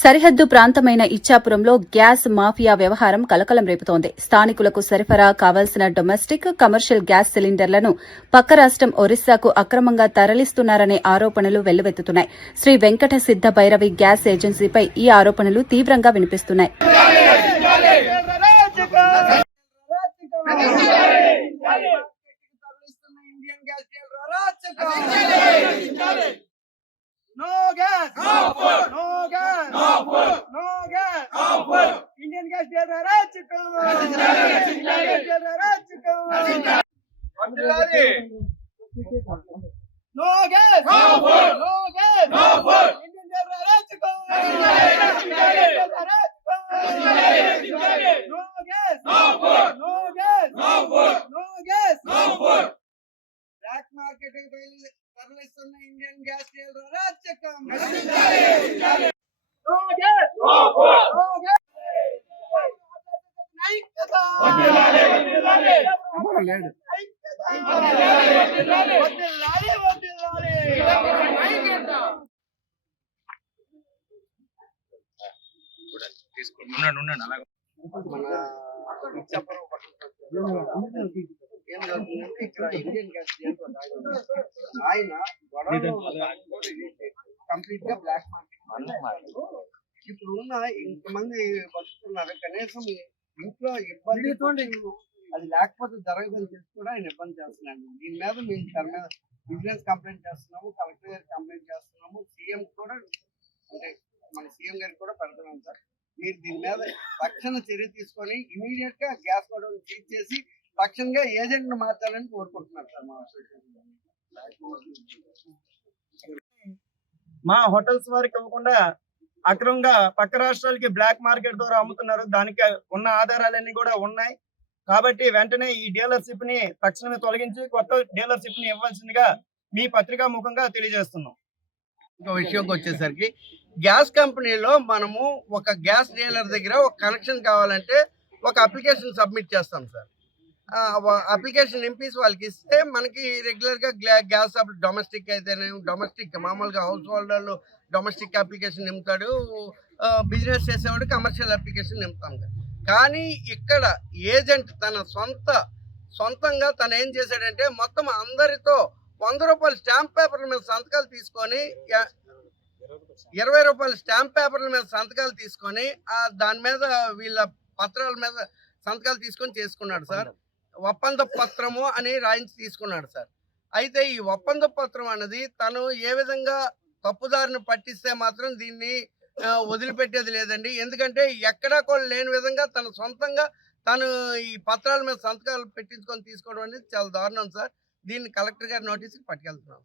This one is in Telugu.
సరిహద్దు ప్రాంతమైన ఇచ్చాపురంలో గ్యాస్ మాఫియా వ్యవహారం కలకలం రేపుతోంది. స్థానికులకు సరఫరా కావాల్సిన డొమెస్టిక్, కమర్షియల్ గ్యాస్ సిలిండర్లను పక్క రాష్టం ఒరిస్సాకు అక్రమంగా తరలిస్తున్నారనే ఆరోపణలు వెల్లువెత్తుతున్నాయి. శ్రీ వెంకట సిద్ధ భైరవి గ్యాస్ ఏజెన్సీపై ఈ ఆరోపణలు తీవ్రంగా వినిపిస్తున్నాయి. No gas. No food. No gas. No food. No gas. No food. Indian gas dealer Rajikam. Indian gas dealer Rajikam. No gas. No food. No gas. No food. Indian dealer Rajikam. Indian gas dealer Rajikam. No gas. No food. No gas. No food. No gas. No food. Black market తరలిస్తున్న ఇండియన్ గ్యాస్ డీలర్ అరాచకం. No gas no food. No gas ఐక్యత. వదిలాలి వదిలాలి ఐక్యత. తీసుకోండి ఉండండి అలాగే ఇక్కడ ఇండియన్ గ్యాస్ ఆయన కంప్లీట్ గా బ్లాక్ మార్కెట్. ఇప్పుడు ఉన్న ఇంతమంది బతుకుతున్నారు, కనీసం ఇంట్లో ఇబ్బంది అది లేకపోతే జరగదని చెప్పి కూడా ఆయన ఇబ్బంది చేస్తున్నాడు. దీని మీద మేము దాని మీద విజిలెన్స్ కంప్లైంట్ చేస్తున్నాము, కలెక్టర్ గారికి కంప్లైంట్ చేస్తున్నాము, సీఎం కూడా అంటే మన సీఎం గారికి కూడా పెడుతున్నాం సార్. మీరు దీని మీద తక్షణ చర్య తీసుకొని ఇమీడియట్ గా గ్యాస్ గోడౌన్ సీజ్ చేసి తక్షణంగా ఏజెంట్ ను మార్చాలని కోరుకుంటున్నారు సార్. మా హోటల్స్ వారికి ఇవ్వకుండా అక్రమంగా పక్క రాష్ట్రాలకి బ్లాక్ మార్కెట్ ద్వారా అమ్ముతున్నారు. దానికి ఉన్న ఆధారాలన్నీ కూడా ఉన్నాయి. కాబట్టి వెంటనే ఈ డీలర్షిప్ ని తక్షణమే తొలగించి కొత్త డీలర్షిప్ ని ఇవ్వాల్సిందిగా మీ పత్రికా ముఖంగా తెలియజేస్తున్నాం. ఇంకో విషయంకి వచ్చేసరికి గ్యాస్ కంపెనీలో మనము ఒక గ్యాస్ డీలర్ దగ్గర ఒక కనెక్షన్ కావాలంటే ఒక అప్లికేషన్ సబ్మిట్ చేస్తాం సార్. అప్లికేషన్ నింపేసి వాళ్ళకి ఇస్తే మనకి రెగ్యులర్ గా గ్యాస్ డొమెస్టిక్ అయితేనే డొమెస్టిక్ మామూలుగా హౌస్ హోల్డర్లు డొమెస్టిక్ అప్లికేషన్ నింపుతాడు, బిజినెస్ చేసేవాడు కమర్షియల్ అప్లికేషన్ నింపుతాం. కానీ ఇక్కడ ఏజెంట్ తన సొంతంగా తను ఏం చేశాడంటే మొత్తం అందరితో 100 రూపాయల స్టాంప్ పేపర్ల మీద సంతకాలు తీసుకొని 20 రూపాయల స్టాంప్ పేపర్ల మీద సంతకాలు తీసుకొని దాని మీద వీళ్ళ పత్రాల మీద సంతకాలు తీసుకొని చేసుకున్నాడు సార్. ఒప్పంద పత్రము అని రాయించి తీసుకున్నాడు సార్. అయితే ఈ ఒప్పంద పత్రం అనేది తను ఏ విధంగా తప్పుదారిని పట్టిస్తే మాత్రం దీన్ని వదిలిపెట్టేది లేదండి. ఎందుకంటే ఎక్కడా కూడా లేని విధంగా తన సొంతంగా తను ఈ పత్రాల మీద సంతకాలు పెట్టించుకొని తీసుకోవడం అనేది చాలా దారుణం సార్. దీన్ని కలెక్టర్ గారి నోటీస్కి పట్టుకెళ్తున్నాం.